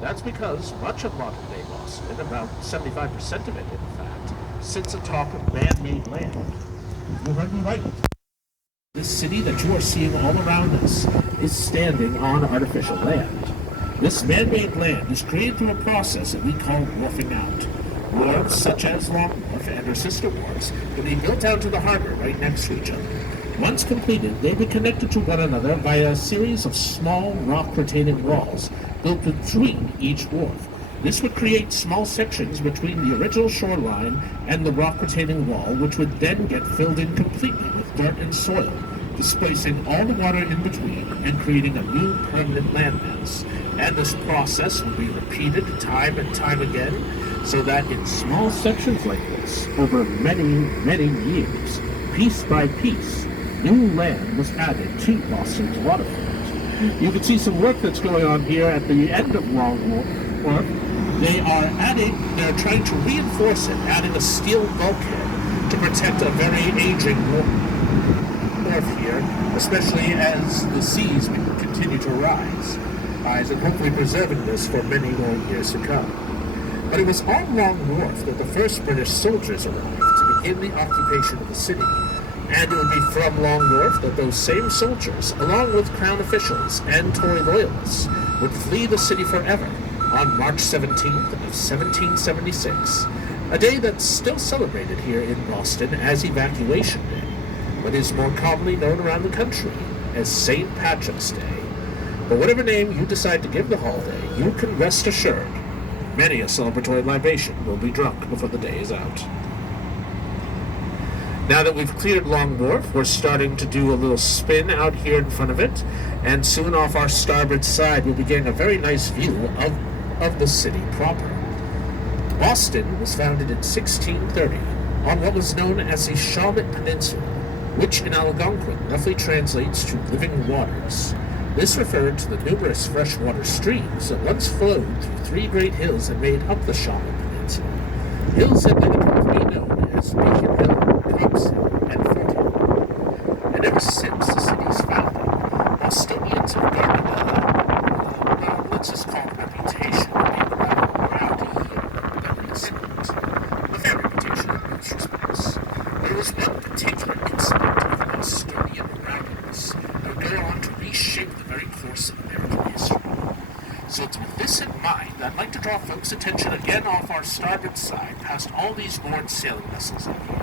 That's because much of modern-day Boston, about 75% of it in fact, sits atop man-made land. You heard me right. This city that you are seeing all around us is standing on artificial land. This man-made land is created through a process that we call wharfing out. Wharves such as Long Wharf and her sister wharves can be built out to the harbor right next to each other. Once completed, they be connected to one another by a series of small rock-retaining walls built between each wharf. This would create small sections between the original shoreline and the rock-retaining wall, which would then get filled in completely with dirt and soil, displacing all the water in between and creating a new permanent landmass. And this process would be repeated time and time again, so that in small sections like this, over many, many years, piece by piece, new land was added to Boston's waterfront. You can see some work that's going on here at the end of Long Wharf. They're trying to reinforce it, adding a steel bulkhead to protect a very aging wharf here, especially as the seas continue to rise, and hopefully preserving this for many more years to come. But it was on Long Wharf that the first British soldiers arrived to begin the occupation of the city, and it would be from Long Wharf that those same soldiers, along with Crown officials and Tory loyalists, would flee the city forever on March 17th of 1776, a day that's still celebrated here in Boston as Evacuation Day, but is more commonly known around the country as St. Patrick's Day. But whatever name you decide to give the holiday, you can rest assured many a celebratory libation will be drunk before the day is out. Now that we've cleared Long Wharf, we're starting to do a little spin out here in front of it, and soon off our starboard side we'll be getting a very nice view of the city proper. Boston was founded in 1630 on what was known as the Shawmut Peninsula, which in Algonquin roughly translates to living waters. This referred to the numerous freshwater streams that once flowed through three great hills that made up the Shawmut Peninsula, hills that later come to be known as Beacon Hill, Cobb's Hill, and Fort Hill. And ever since the city's founding, Bostonians have garnered let's just call it reputation of being rather rowdy and rebellious, a fair reputation in most respects. There was one particular incident of Bostonian rowdiness that would go on to reshape the very course of American history. So with this in mind, I'd like to draw folks' attention again off our starboard side past all these moored sailing vessels up here.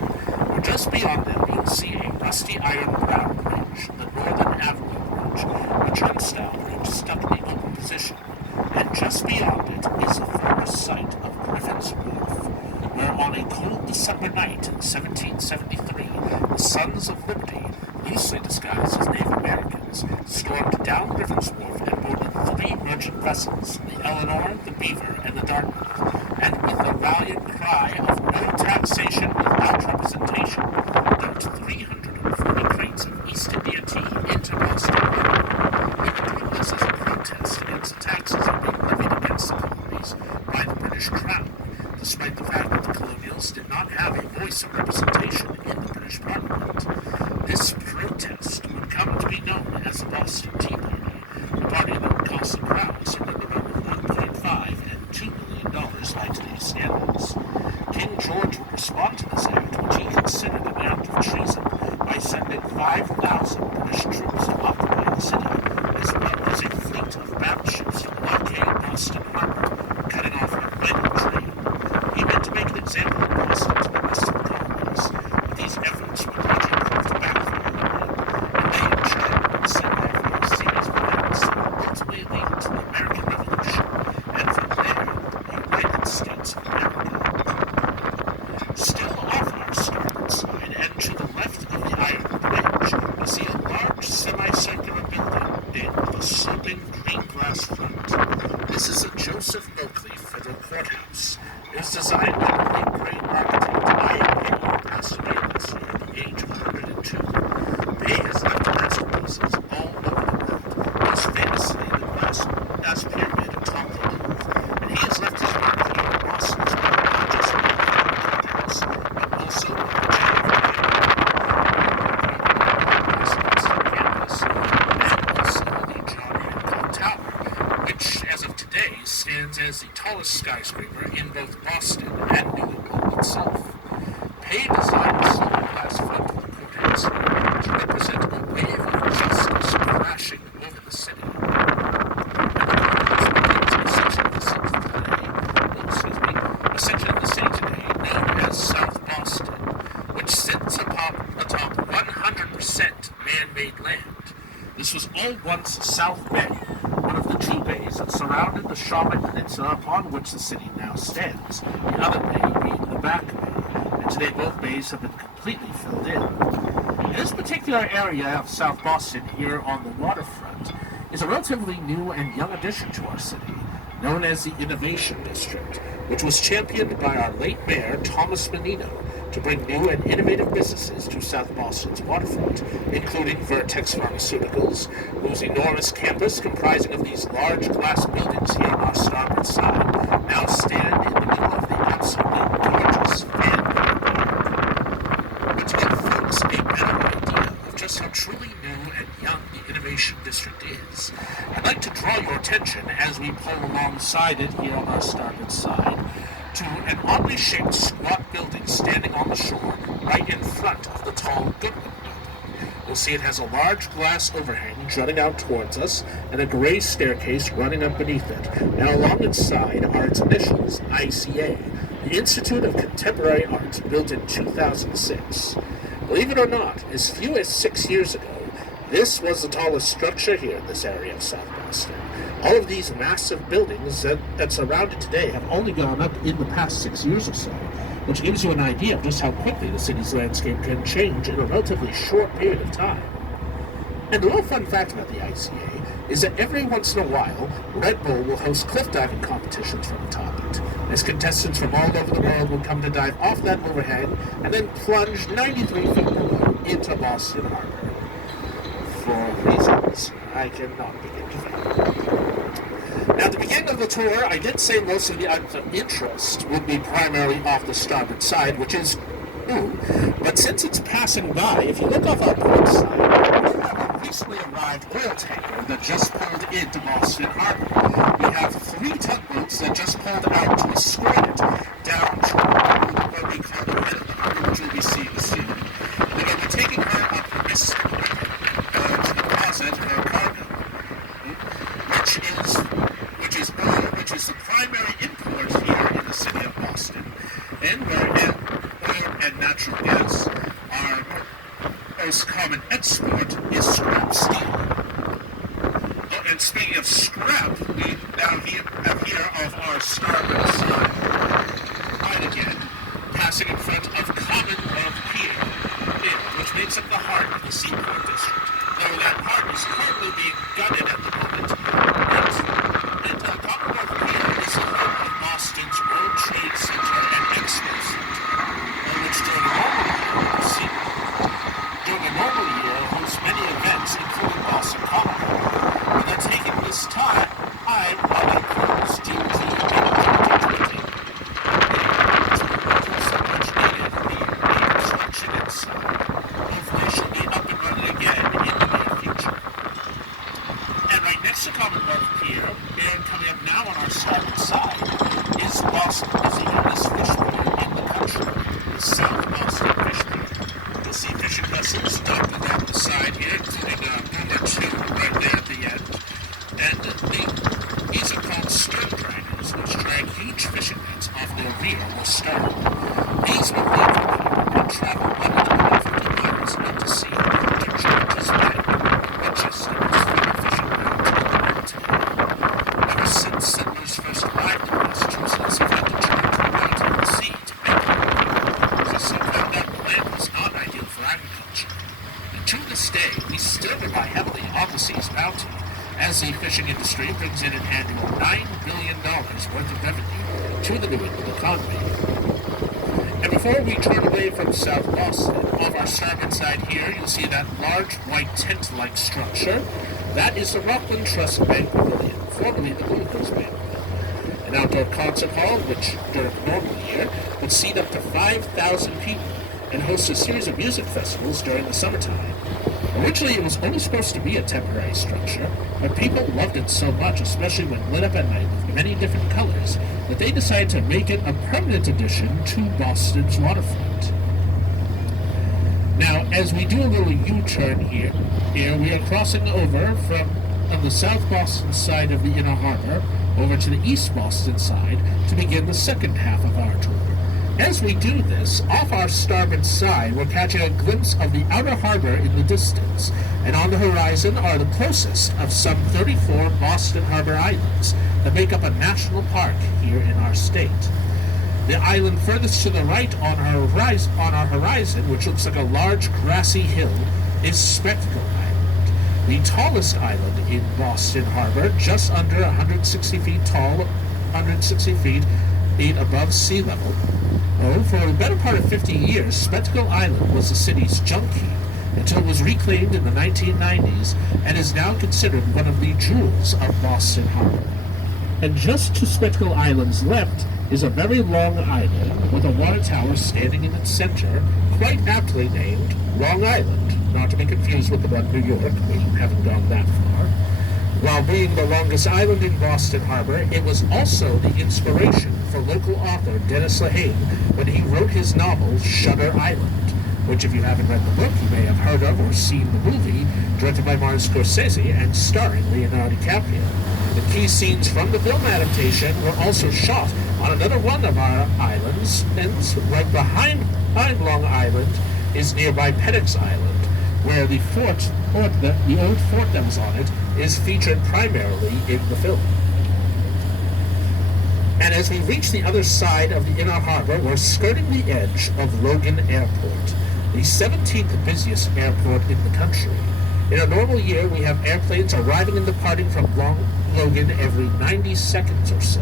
Where just beyond them you'll see a rusty iron bow bridge, the Northern Avenue Bridge, a turnstile bridge stuck in the open position. And just beyond it is the former site of Griffin's Wharf, where on a cold December night in 1773, the Sons of Liberty, loosely disguised as Native Americans, stormed down Griffin's Wharf and boarded three merchant vessels, the Eleanor, the Beaver, and the Dartmouth, and with the valiant cry of "No taxation without representation," dumped 340 crates of East India tea into Boston. They were doing this as a protest against the taxes that were being levied against the colonies by the British Crown, despite the fact that the colonials did not have a voice of representation in the British Parliament. This protest would come to be known as the Boston Tea Party, a party that would cost the Crown somewhere around $1.5 and $2 million by today's standards. King George would respond to this act, which he considered an act of treason, by sending 5,000 British troops to occupy the city, as well as a fleet of battleships to blockade Boston Harbor, cutting off a vital trade. He meant to make an example of Boston to the rest of the colonies, but these efforts would largely prove to backfire, and they in turn would send off a series of events that would ultimately lead to the American Revolution, and from there, the United States of America. Still off our starboard side, and to the left of the Iron Bridge, we see a large semicircular building with a sloping green glass front. This is the Joseph Oakley Federal Courthouse. It was designed by the late great architect I.M. who passed away last year at the age of 102. Bay has left masterpieces all over the world, most famously the glass pyramid atop the Louvre, and he has left his mark here in Boston's not just in the courthouse, but also in the campus, and also the John Hancock Tower, which, as of today, stands as the tallest skyscraper in both Boston and New England itself. Pay designed a silver glass front of the courthouse to represent a wave of justice crashing over the city. A section of the city today known as South Boston, which sits atop 100% man-made land. This was all once South Bay, one of the two bays that surrounded the Shawmut Peninsula upon which the city now stands, the other bay being the Back Bay, and today both bays have been completely filled in. This particular area of South Boston here on the waterfront is a relatively new and young addition to our city, known as the Innovation District, which was championed by our late mayor, Thomas Menino, to bring new and innovative businesses to South Boston's waterfront, including Vertex Pharmaceuticals, whose enormous campus comprising of these large glass buildings here on our starboard side now stand in the middle of the absolutely gorgeous fan. But to give folks a better idea of just how truly new and young the Innovation District is, I'd like to draw your attention as we pull alongside it here on our starboard side to an oddly shaped squat building standing on the shore right in front of the tall Goodwin building. You'll see it has a large glass overhang jutting out towards us and a gray staircase running up beneath it. Now along its side are its initials, ICA, the Institute of Contemporary Art, built in 2006. Believe it or not, as few as 6 years ago, this was the tallest structure here in this area of South Boston. All of these massive buildings that surround it today have only gone up in the past 6 years or so, which gives you an idea of just how quickly the city's landscape can change in a relatively short period of time. And a little fun fact about the ICA is that every once in a while, Red Bull will host cliff diving competitions from atop it, as contestants from all over the world will come to dive off that overhang and then plunge 93 feet below into Boston Harbor. For reasons I cannot begin to fathom. Now, at the beginning of the tour, I did say most of the items of interest would be primarily off the starboard side, which is new. But since it's passing by, if you look off our port side, we have a recently arrived oil tanker that just pulled into Boston Harbor. We have 3 tugboats that just pulled out to escort it down to what we call the head of the harbor, which we'll be seeing soon. And we'll be taking her up this her cargo, which is the primary import here in the city of Boston, and where oil and natural gas are most common export is scrap steel. Oh, and speaking of scrap, we now have here of our starboard side, right again, passing in front of Commonwealth Pier, which makes up the heart of the Seaport District. Though that part is currently being gutted at the moment, and Commonwealth Pier is the home of Boston's World Trade Center and Expo Center, which during a normal year hosts many events, including Boston Comic Con. But they're taking this time while they close due to the so much needed the construction inside. Hopefully she'll be up and running again in the near future. And right next to Commonwealth Pier, and coming up now on our starboard side, is the oldest fish pier in the country, the South Boston Fish Pier. You'll see fishing vessels docked along the side here, including Boomer 2 right there at the end. And these are called stern draggers, which drag huge fishing nets off their rear or stern. These will leave the pier and travel 150 miles out to sea to George's Bay, which is the most famous fishing ground in the world today. Ever since settlers first arrived in Massachusetts, they've had to travel out to the sea to make it, because they soon found out the land was not ideal for agriculture. And to this day, we still rely heavily on the sea's bounty, as the fishing industry brings in an annual $9 billion worth of revenue to the New England economy. And before we turn away from South Boston, off our starboard side here, you'll see that large white tent-like structure. That is the Rockland Trust Bank Pavilion, formerly the Blue Hills Bank Pavilion. An outdoor concert hall, which during a normal year would seat up to 5,000 people and host a series of music festivals during the summertime. Originally, it was only supposed to be a temporary structure, but people loved it so much, especially when lit up at night with many different colors, that they decided to make it a permanent addition to Boston's waterfront. Now, as we do a little U-turn here we are crossing over from on the South Boston side of the Inner Harbor over to the East Boston side to begin the second half of our tour. As we do this, off our starboard side, we're catching a glimpse of the outer harbor in the distance, and on the horizon are the closest of some 34 Boston Harbor islands that make up a national park here in our state. The island furthest to the right on our horizon, which looks like a large grassy hill, is Spectacle Island, the tallest island in Boston Harbor, just under 160 feet tall, 160 feet above sea level. For the better part of 50 years, Spectacle Island was the city's junk heap until it was reclaimed in the 1990s and is now considered one of the jewels of Boston Harbor. And just to Spectacle Island's left is a very long island with a water tower standing in its center, quite aptly named Long Island, not to be confused with the one in New York. We haven't gone that far. While being the longest island in Boston Harbor, it was also the inspiration for local author Dennis Lehane when he wrote his novel Shutter Island, which, if you haven't read the book, you may have heard of or seen the movie, directed by Martin Scorsese and starring Leonardo DiCaprio. The key scenes from the film adaptation were also shot on another one of our islands, and right behind Long Island is nearby Pennock's Island, where the old fort that was on it is featured primarily in the film. And as we reach the other side of the Inner Harbor, we're skirting the edge of Logan Airport, the 17th busiest airport in the country. In a normal year, we have airplanes arriving and departing from Logan every 90 seconds or so.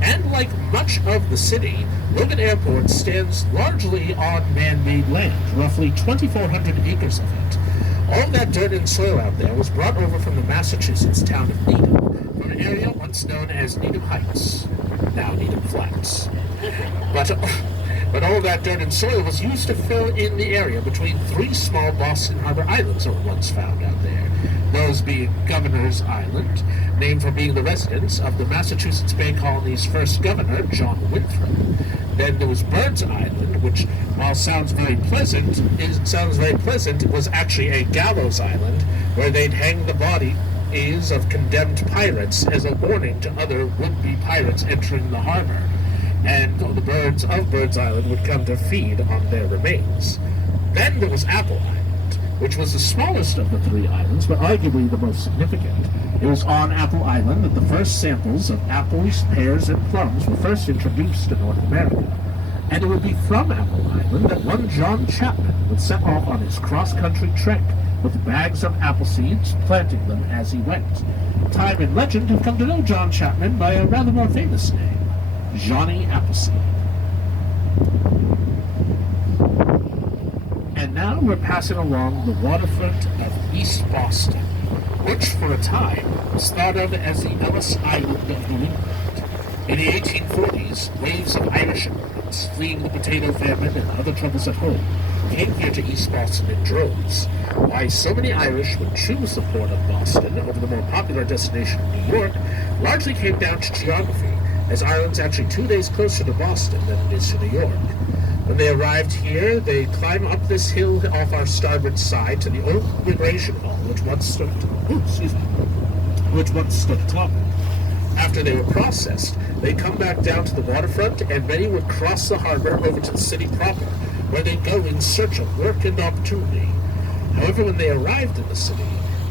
And like much of the city, Logan Airport stands largely on man-made land, roughly 2,400 acres of it. All that dirt and soil out there was brought over from the Massachusetts town of Needham, from an area once known as Needham Heights, now Needham Flats. But all that dirt and soil was used to fill in the area between three small Boston Harbor islands that were once found out there. Those being Governor's Island, named for being the residence of the Massachusetts Bay Colony's first governor, John Winthrop. Then there was Bird's Island, which, while sounds very pleasant, it was actually a gallows island where they'd hang the bodies of condemned pirates as a warning to other would-be pirates entering the harbor. And the birds of Bird's Island would come to feed on their remains. Then there was Apple Island, which was the smallest of the three islands, but arguably the most significant. It was on Apple Island that the first samples of apples, pears, and plums were first introduced to North America. And it would be from Apple Island that one John Chapman would set off on his cross-country trek with bags of apple seeds, planting them as he went. Time and legend have come to know John Chapman by a rather more famous name, Johnny Appleseed. And now we're passing along the waterfront of East Boston, which for a time was thought of as the Ellis Island of New England. In the 1840s, waves of Irish immigrants fleeing the potato famine and other troubles at home came here to East Boston in droves. Why so many Irish would choose the port of Boston over the more popular destination of New York largely came down to geography, as Ireland's actually 2 days closer to Boston than it is to New York. When they arrived here, they climb up this hill off our starboard side to the old immigration hall, which once stood atop it. After they were processed, they come back down to the waterfront, and many would cross the harbor over to the city proper, where they'd go in search of work and opportunity. However, when they arrived in the city,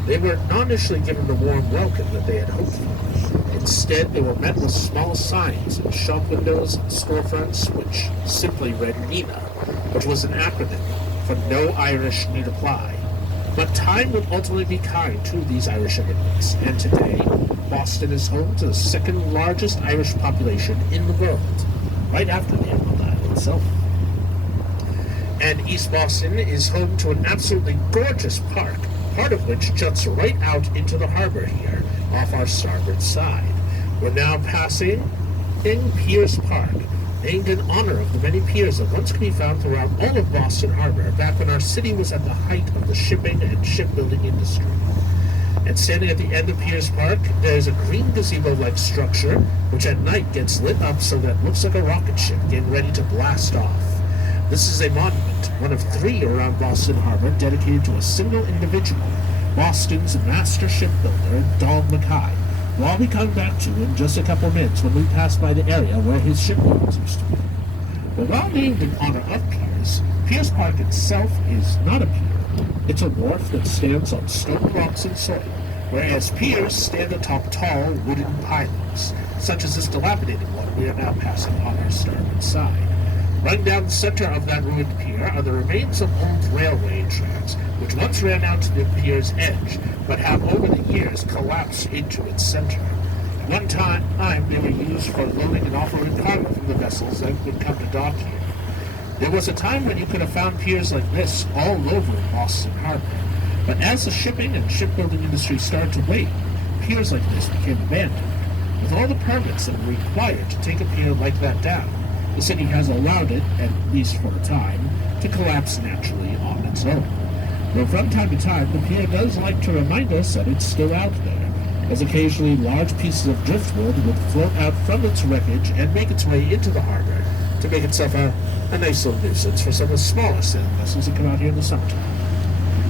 they were not initially given the warm welcome that they had hoped for. Instead, they were met with small signs in shop windows and storefronts which simply read NINA, which was an acronym for No Irish Need Apply. But time would ultimately be kind to these Irish immigrants, and today, Boston is home to the second largest Irish population in the world, right after the Emerald Isle itself. And East Boston is home to an absolutely gorgeous park, part of which juts right out into the harbor here, off our starboard side. We're now passing in Pierce Park, named in honor of the many piers that once could be found throughout all of Boston Harbor back when our city was at the height of the shipping and shipbuilding industry. And standing at the end of Piers Park, there is a green gazebo-like structure, which at night gets lit up so that it looks like a rocket ship getting ready to blast off. This is a monument, one of 3 around Boston Harbor, dedicated to a single individual, Boston's master shipbuilder, Donald Mackay, who I'll be coming back to in just a couple minutes when we pass by the area where his shipyards used to be. But while named in honor of Piers, Piers Park itself is not a pier. It's a wharf that stands on stone rocks and soil, whereas piers stand atop tall wooden pylons, such as this dilapidated one we are now passing on our starboard side. Running down the center of that ruined pier are the remains of old railway tracks, which once ran out to the pier's edge, but have over the years collapsed into its center. At one time, they were used for loading and offloading cargo from the vessels that would come to dock here. There was a time when you could have found piers like this all over Boston Harbor, but as the shipping and shipbuilding industry started to wane, piers like this became abandoned. With all the permits that were required to take a pier like that down, the city has allowed it, at least for a time, to collapse naturally on its own. Though from time to time, the pier does like to remind us that it's still out there, as occasionally large pieces of driftwood would float out from its wreckage and make its way into the harbor to make itself a nice little nuisance for some of the smaller sailing vessels that come out here in the summertime.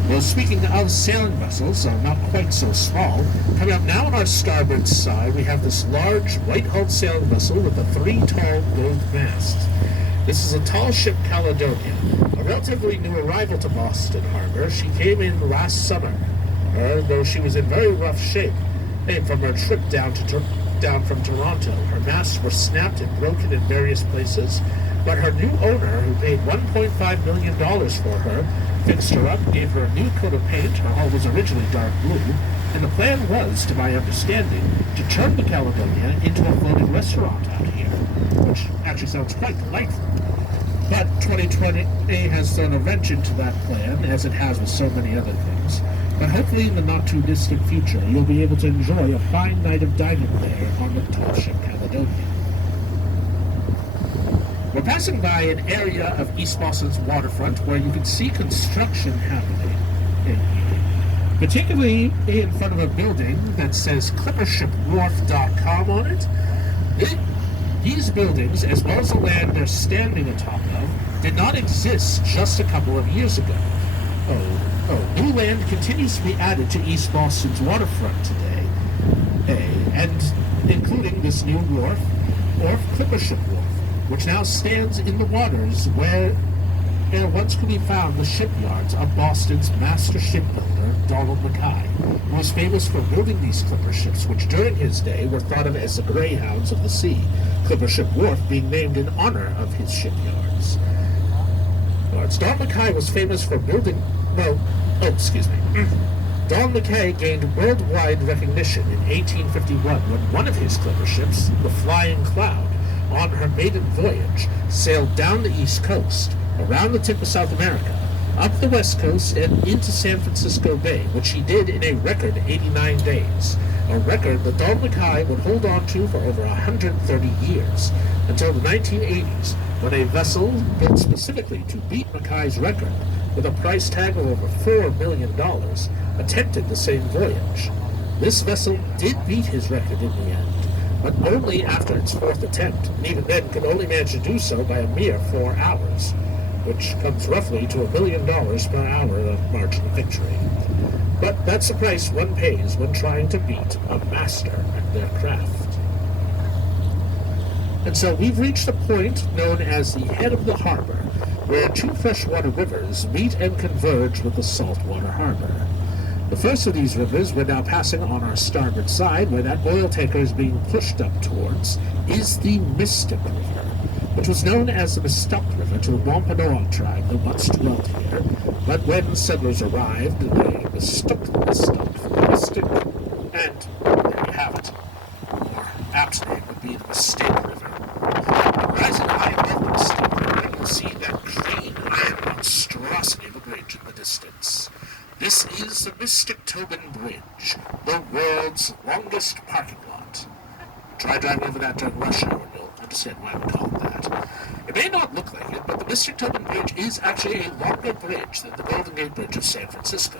Well, speaking of sailing vessels, not quite so small, coming up now on our starboard side, we have this large, white-hulled sailing vessel with the 3 tall gold masts. This is a tall ship, Caledonia, a relatively new arrival to Boston Harbor. She came in last summer, though she was in very rough shape, from her trip down from Toronto. Her masts were snapped and broken in various places, but her new owner, who paid $1.5 million for her, fixed her up, gave her a new coat of paint. Her hull was originally dark blue, and the plan was, to my understanding, to turn the Caledonia into a floating restaurant out here, which actually sounds quite delightful. But 2020 has thrown a wrench into that plan, as it has with so many other things. But hopefully in the not-too-distant future, you'll be able to enjoy a fine night of dining there on the tall ship Caledonia. We're passing by an area of East Boston's waterfront where you can see construction happening, particularly in front of a building that says clippershipwharf.com on it. These buildings, as well as the land they're standing atop of, did not exist just a couple of years ago. New land continues to be added to East Boston's waterfront today, and including this new wharf, Clippership Wharf, which now stands in the waters where once could be found the shipyards of Boston's master shipbuilder, Donald Mackay, who was famous for building these clipper ships, which during his day were thought of as the greyhounds of the sea, Clippership Wharf being named in honor of his shipyards. Don Mackay was famous for building, Don Mackay gained worldwide recognition in 1851 when one of his clipper ships, the Flying Cloud, on her maiden voyage, sailed down the East Coast, around the tip of South America, up the West Coast, and into San Francisco Bay, which she did in a record 89 days, a record that Don Mackay would hold on to for over 130 years, until the 1980s, when a vessel built specifically to beat Mackay's record, with a price tag of over $4 million, attempted the same voyage. This vessel did beat his record in the end, but only after its 4th attempt, and even then could only manage to do so by a mere 4 hours, which comes roughly to $1 million per hour of margin of victory. But that's the price one pays when trying to beat a master at their craft. And so we've reached a point known as the head of the harbor, where 2 freshwater rivers meet and converge with the saltwater harbor. The first of these rivers we're now passing on our starboard side, where that oil tanker is being pushed up towards, is the Mystic River, which was known as the Mistook River to the Wampanoag tribe that once dwelt here, but when settlers arrived, they mistook the Mystic, and there you have it. A more apt name would be the Mistake River. Rising high above the Mistake River, you can see that green iron monstrosity of a bridge in the distance. This is the Mystic Tobin Bridge, the world's longest parking lot. Try driving over that during rush hour, and you'll understand why we call it that. It may not look like it, but the Mystic Tobin Bridge is actually a longer bridge than the Golden Gate Bridge of San Francisco.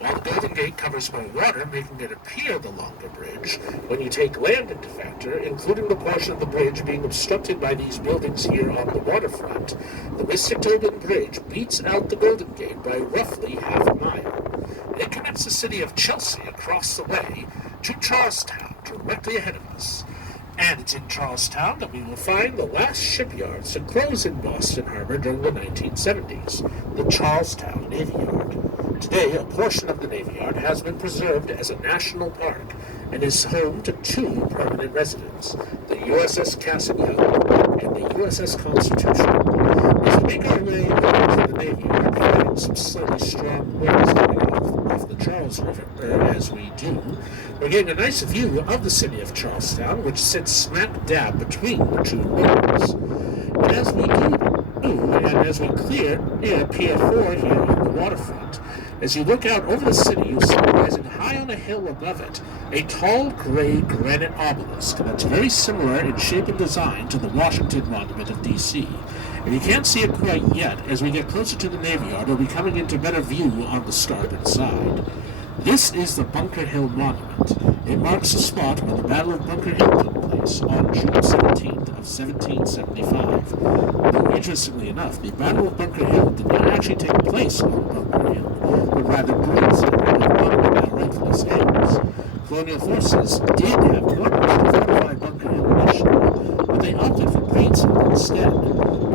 While the Golden Gate covers more water, making it appear the longer bridge, when you take land into factor, including the portion of the bridge being obstructed by these buildings here on the waterfront, the Mystic Tobin Bridge beats out the Golden Gate by roughly half a mile. It connects the city of Chelsea across the way to Charlestown, directly ahead of us. And it's in Charlestown that we will find the last shipyards to close in Boston Harbor during the 1970s, the Charlestown Navy Yard. Today, a portion of the Navy Yard has been preserved as a national park and is home to two permanent residents, the USS Constitution and the USS Constitution. As we make our way over to the Navy Yard, we find some slightly strong winds coming off the Charles River. As we do, we're getting a nice view of the city of Charlestown, which sits smack dab between the two rivers. And as we do, and as we clear near Pier 4 here on the waterfront, as you look out over the city, you see rising high on a hill above it a tall gray granite obelisk that's very similar in shape and design to the Washington Monument of D.C. And you can't see it quite yet. As we get closer to the Navy Yard, we'll be coming into better view on the starboard side. This is the Bunker Hill Monument. It marks the spot where the Battle of Bunker Hill took place on June 17th of 1775. Though, interestingly enough, the Battle of Bunker Hill did not actually take place on Bunker Hill, but rather Bridgehill, with Monument now rightfully stands. Colonial forces did have quarters to fortify Bunker Hill initially, but they opted for Bridgehill instead,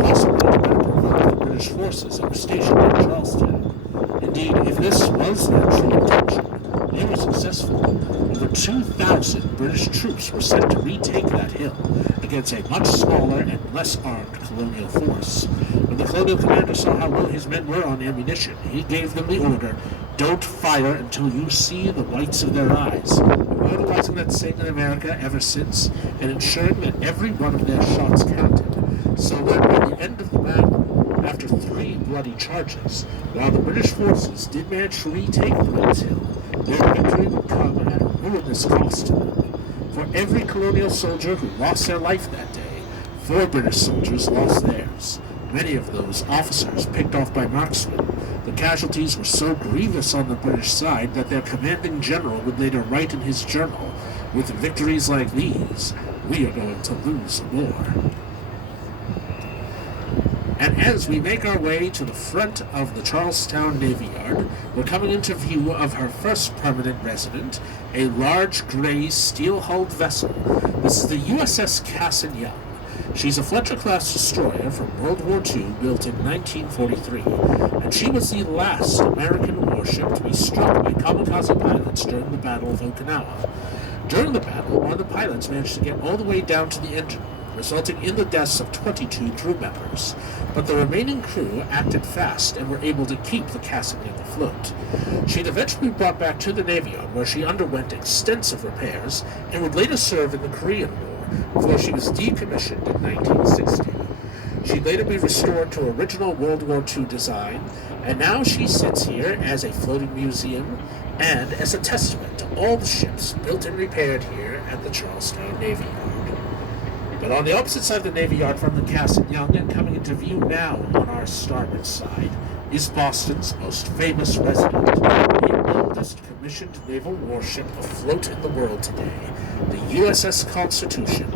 possibly to better provoke the British forces that were stationed in Charlestown. Indeed, if this was their true intention, they were successful. Over 2,000 British troops were sent to retake that hill against a much smaller and less armed colonial force. When the colonial commander saw how low his men were on ammunition, he gave them the order, "Don't fire until you see the whites of their eyes," immortalizing that saying in America ever since, and ensuring that every one of their shots counted. So that by the end of the battle, after 3 bloody charges, while the British forces did manage to retake Bridge Hill, their victory would come at a ruinous cost to them. For every colonial soldier who lost their life that day, 4 British soldiers lost theirs. Many of those officers picked off by marksmen. The casualties were so grievous on the British side that their commanding general would later write in his journal, "With victories like these, we are going to lose more." And as we make our way to the front of the Charlestown Navy Yard, we're coming into view of her first permanent resident, a large gray steel-hulled vessel. This is the USS Cassin Young. She's a Fletcher-class destroyer from World War II built in 1943, and she was the last American warship to be struck by kamikaze pilots during the Battle of Okinawa. During the battle, one of the pilots managed to get all the way down to the engine, resulting in the deaths of 22 crew members. But the remaining crew acted fast and were able to keep the Cassin Young afloat. She'd eventually be brought back to the Navy Yard, where she underwent extensive repairs and would later serve in the Korean War, before she was decommissioned in 1960. She'd later be restored to original World War II design, and now she sits here as a floating museum and as a testament to all the ships built and repaired here at the Charlestown Navy Yard. But on the opposite side of the Navy Yard from the Cassin Young, and coming into view now on our starboard side, is Boston's most famous resident, the oldest commissioned naval warship afloat in the world today, the USS Constitution,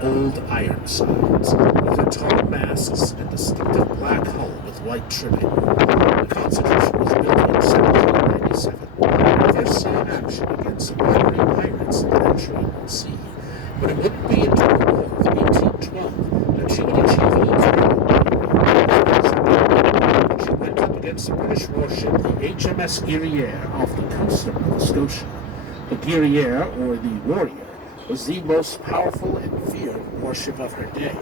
Old Ironsides, with her tall masts and distinctive black hull with white trimming. The Constitution was built in 1797, and first saw action against some Barbary pirates in the Mediterranean Sea. But it wouldn't be until the War of 1812 that she would achieve a when she went up against the British warship, the HMS Guerriere, off the coast of Nova Scotia. The Guerriere, or the Warrior, was the most powerful and feared warship of her day.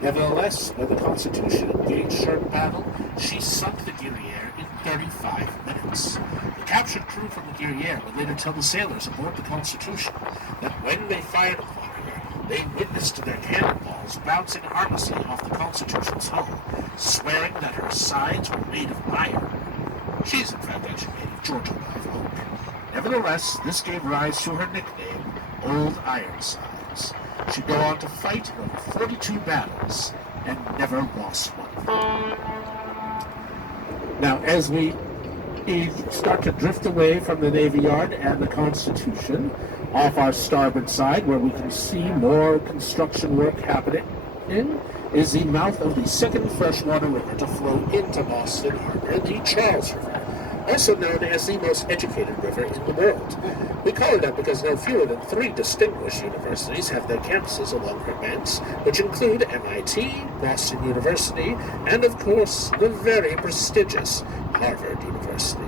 Nevertheless, when the Constitution engaged her in battle, she sunk the Guerriere in 35 minutes. The captured crew from the Guerriere would later tell the sailors aboard the Constitution that when they fired upon her, they witnessed their cannonballs bouncing harmlessly off the Constitution's hull, swearing that her sides were made of iron. She's in fact actually made of Georgia live oak. Nevertheless, this gave rise to her nickname, Old Ironsides. She'd go on to fight in over 42 battles and never lost one. Now, as we start to drift away from the Navy Yard and the Constitution, off our starboard side, where we can see more construction work happening, is the mouth of the second freshwater river to flow into Boston Harbor, the Charles River, also known as the most educated river in the world. We call it that because no fewer than 3 distinguished universities have their campuses along her banks, which include MIT, Boston University, and of course, the very prestigious Harvard University.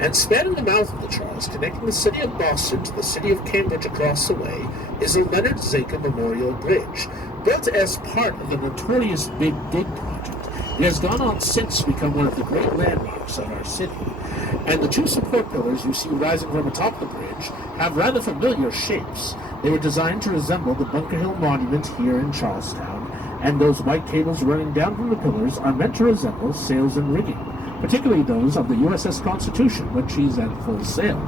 And spanning the mouth of the Charles, connecting the city of Boston to the city of Cambridge across the way, is the Leonard Zakin Memorial Bridge, built as part of the notorious Big Dig project. It has gone on since to become one of the great landmarks of our city. And the 2 support pillars you see rising from atop the bridge have rather familiar shapes. They were designed to resemble the Bunker Hill Monument here in Charlestown, and those white cables running down from the pillars are meant to resemble sails and rigging, particularly those of the USS Constitution when she's at full sail.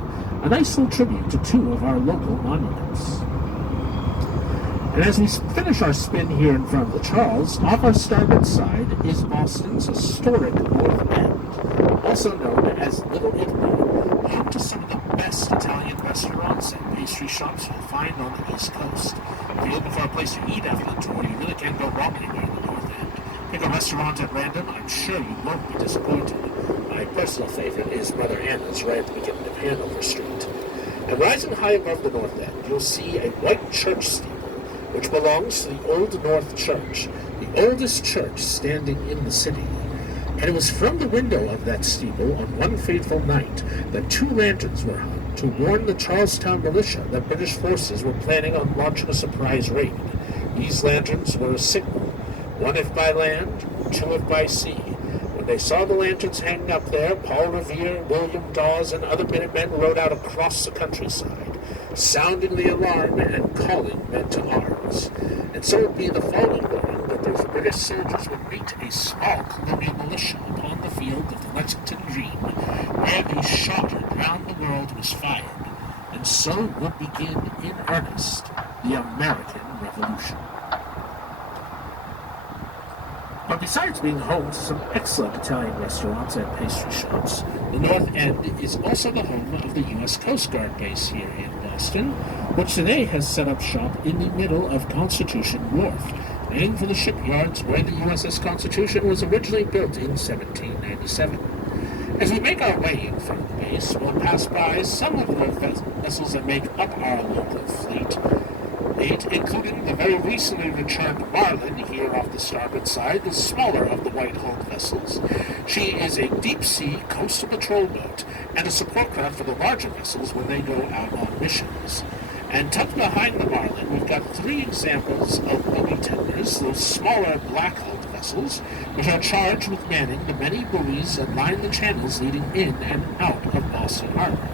A nice little tribute to 2 of our local monuments. And as we finish our spin here in front of the Charles, off our starboard side is Boston's historic North End, also known as Little Italy, home to some of the best Italian restaurants and pastry shops you'll find on the East Coast. If you're looking for a place to eat after the tour, you really can't go wrong anywhere in the North End. Pick a restaurant at random, I'm sure you won't be disappointed. My personal favorite is Mother Anna's right at the beginning of Hanover Street. And rising high above the North End, you'll see a white church steeple, which belongs to the Old North Church, the oldest church standing in the city. And it was from the window of that steeple on one fateful night that 2 lanterns were hung to warn the Charlestown militia that British forces were planning on launching a surprise raid. These lanterns were a signal, 1 if by land, 2 if by sea. When they saw the lanterns hanging up there, Paul Revere, William Dawes, and other Minutemen rode out across the countryside, sounding the alarm and calling men to arms. And so it would be the following morning that those British soldiers would meet a small colonial militia upon the field of the Lexington Green, where the shot around the world was fired. And so would begin in earnest the American Revolution. But besides being home to some excellent Italian restaurants and pastry shops, the North End is also the home of the U.S. Coast Guard base here in Boston, which today has set up shop in the middle of Constitution Wharf, named for the shipyards where the USS Constitution was originally built in 1797. As we make our way in front of the base, we'll pass by some of the vessels that make up our local fleet, including the very recently returned Marlin here off the starboard side, the smaller of the white-hulled vessels. She is a deep-sea coastal patrol boat and a support craft for the larger vessels when they go out on missions. And tucked behind the Marlin, we've got 3 examples of buoy tenders, those smaller black-hulled vessels, which are charged with manning the many buoys that line the channels leading in and out of Boston Harbor.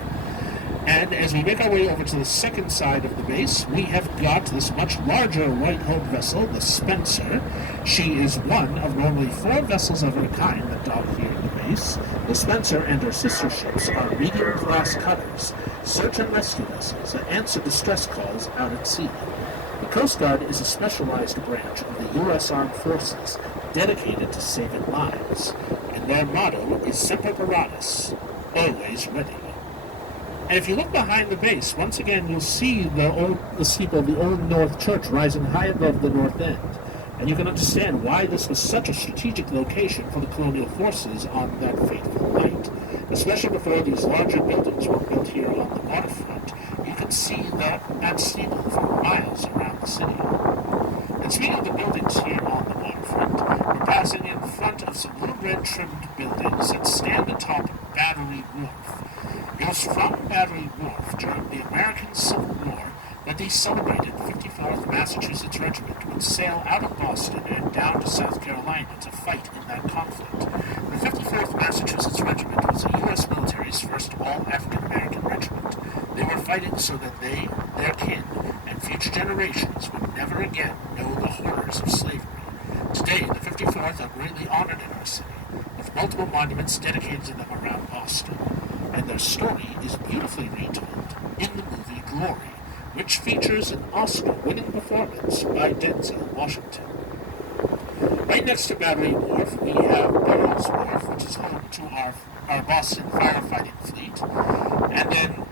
And as we make our way over to the second side of the base, we have got this much larger white-hulled vessel, the Spencer. She is one of normally 4 vessels of her kind that dock here at the base. The Spencer and her sister ships are medium-class cutters, search and rescue vessels that answer distress calls out at sea. The Coast Guard is a specialized branch of the U.S. Armed Forces dedicated to saving lives, and their motto is Semper Paratus, always ready. And if you look behind the base, once again you'll see the steeple of the Old North Church rising high above the North End. And you can understand why this was such a strategic location for the colonial forces on that fateful night. Especially before these larger buildings were built here on the waterfront, you can see that steeple for miles around the city. And speaking of the buildings here on the waterfront, we're passing in front of some little red trimmed buildings that stand atop Battery Wharf. It was from Battery Wharf during the American Civil War that the celebrated 54th Massachusetts Regiment would sail out of Boston and down to South Carolina to fight in that conflict. The 54th Massachusetts Regiment was the U.S. military's first all-African-American regiment. They were fighting so that they, their kin, and future generations would never again know the horrors of slavery. Today, the 54th are greatly honored in our city, with multiple monuments dedicated to them around Boston. And their story is beautifully retold in the movie Glory, which features an Oscar-winning performance by Denzel Washington. Right next to Battery Wharf, we have Burroughs Wharf, which is home to our Boston firefighting fleet.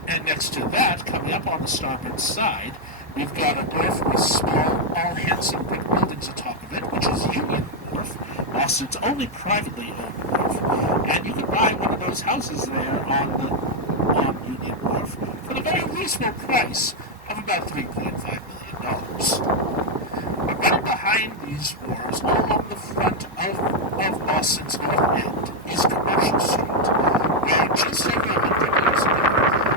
And next to that, coming up on the starboard side, we've got a wharf with small, all-handsome brick buildings atop of it, which is Union Wharf, Boston's only privately owned wharf. And you can buy one of those houses there on Union Wharf for the very reasonable price of about $3.5 million. But right behind these wharves, all along the front of Boston's North End, is Commercial Street, where just over 100 years ago,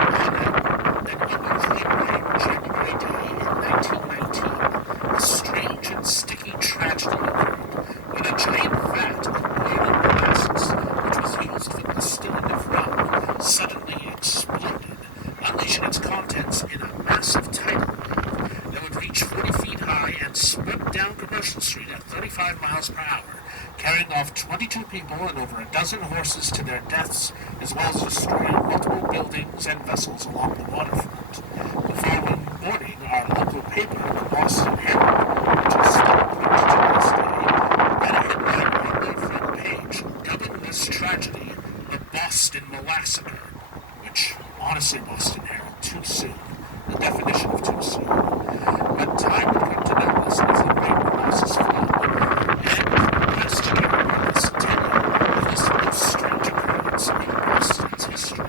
on an unreclaimed January day in 1919, a strange and sticky tragedy occurred when a giant vat of boiling molasses, which was used for the distilling of rum, suddenly exploded, unleashing its contents in a massive tidal wave that would reach 40 feet high and swept down Commercial Street at 35 miles per hour, carrying off 22 people and over a dozen horses to their deaths, as well as destroying multiple buildings and vessels along the waterfront. The following morning, our local paper, the Boston Herald, which is still printed to this day, had a headline on their front page dubbing this tragedy the Boston Massacre, which, honestly, Boston Herald, too soon. The definition of too soon. But time would come to know this as the great molasses flood, and last year marked the centennial of this most strange occurrence in Boston's history.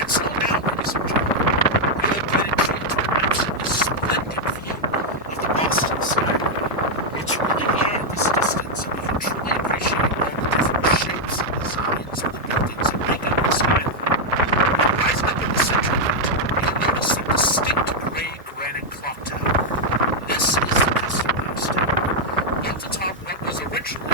And so now, ladies and gentlemen, we are going to treat to an absolutely splendid view of the Boston skyline. It's really here at this distance that we can truly appreciate all the different shapes and designs of the buildings that make up this island. Rising up in the center of it, you'll notice a distinct gray granite clock tower. This is the Custom House Tower, built atop what was originally a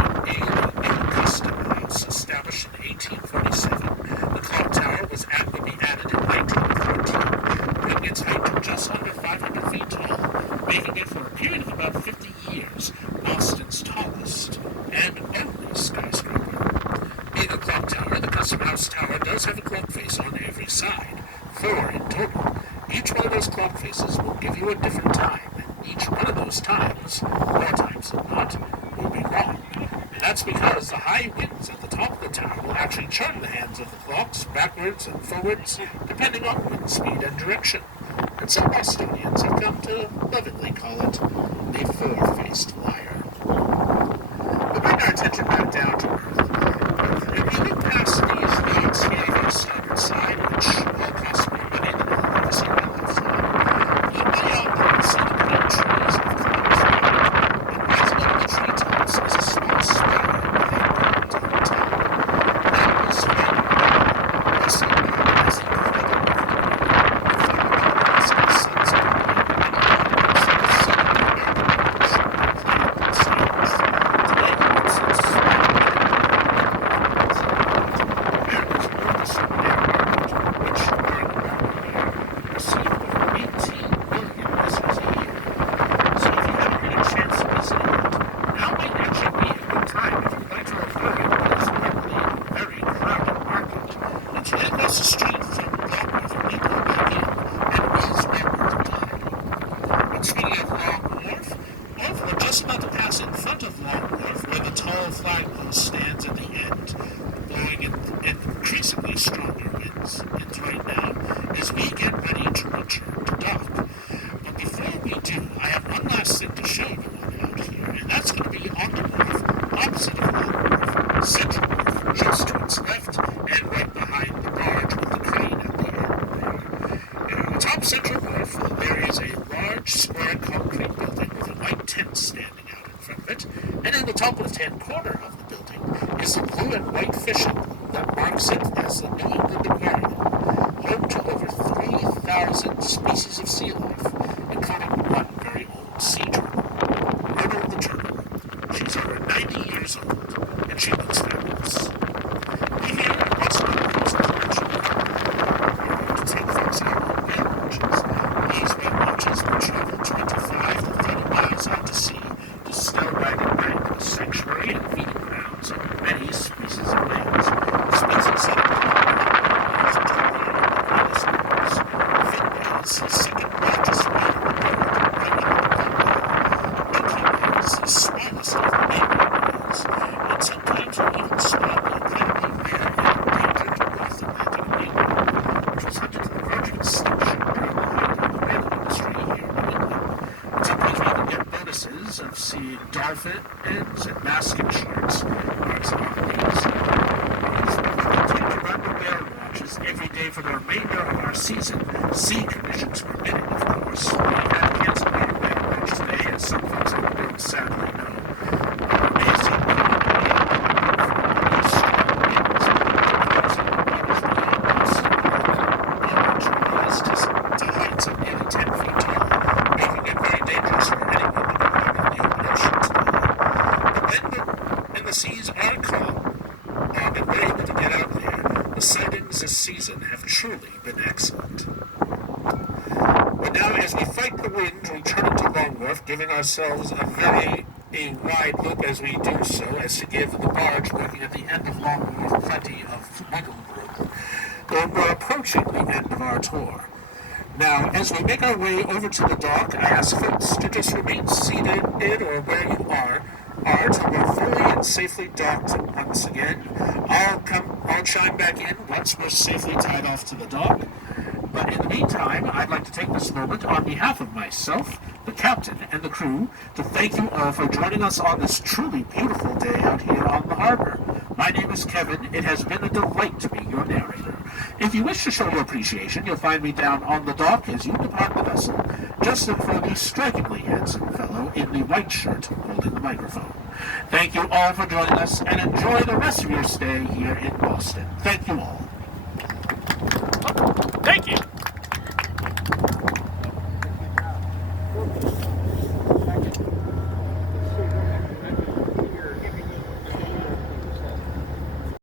custom house established in 1847. The clock tower was to be added in 1914, bringing its height to just under 500 feet tall, making it for a period of about 50 years Boston's tallest and only skyscraper. Being a clock tower, the Custom House Tower does have a clock face on every side, 4 in total. Each one of those clock faces will give you a different time, and each one of those times, more times than not, will be wrong. And that's because the high winds at the top of the tower will actually turn the hands of the clocks backwards and forwards, depending on wind speed and direction. And some Bostonians have come to lovingly call it the 4-faced liar. We'll bring our attention back down to Earth. If we look past these leads here on the starboard side, which all cost more money than I'll ever see in my lifetime, look beyond them and see the green trees of Columbus Road, and rising over the treetops is a small square with a golden hotel. That was founded as incredible stands at the end, blowing in increasingly stronger winds, and right now, as we get ready to return to dock. But before we do, I have one last thing to show everyone out here, and that's going to be on the wharf, opposite of Long Wharf, Central Wharf, just to its left, and right behind the barge with the crane at the end there. And atop Central Wharf, there is a large square concrete building with a white tent standing out in front of it, and in the top left-hand corner of the building is the blue and white fishing that marks it as the New England Aquarium, home to over 3,000 species of sea life, including one very old sea turtle, Myrtle the turtle. She's over 90 years old, and she looks fabulous. We here at Boston Constitution Cruise to take folks out on whale watches. These whale watches will travel 25 to 30 miles out to sea to still ride at night, a sanctuary and feeding grounds of many species of whales. Species that include totally fin whales, chance of seeing dolphins and basking sharks. As we continue to run the whale watches every day for the remainder of our season, sea conditions permitting, of course. We had canceled our whale watch today, as some folks on the road sadly know. Seas are calm, and we're able to get out there. The sightings this season have truly been excellent. But now, as we fight the wind, we turn into Long Wharf, giving ourselves a wide look as we do so, as to give the barge working at the end of Long Wharf plenty of wiggle room. And we're approaching the end of our tour. Now, as we make our way over to the dock, I ask folks to just remain seated or where you are till we're fully and safely docked once again. I'll chime back in once we're safely tied off to the dock. But in the meantime, I'd like to take this moment on behalf of myself, the captain, and the crew to thank you all for joining us on this truly beautiful day out here on the harbor. My name is Kevin. It has been a delight to be your narrator. If you wish to show your appreciation, you'll find me down on the dock as you depart the vessel. Just look for the strikingly handsome fellow in the white shirt holding the microphone. Thank you all for joining us, and enjoy the rest of your stay here in Boston. Thank you all.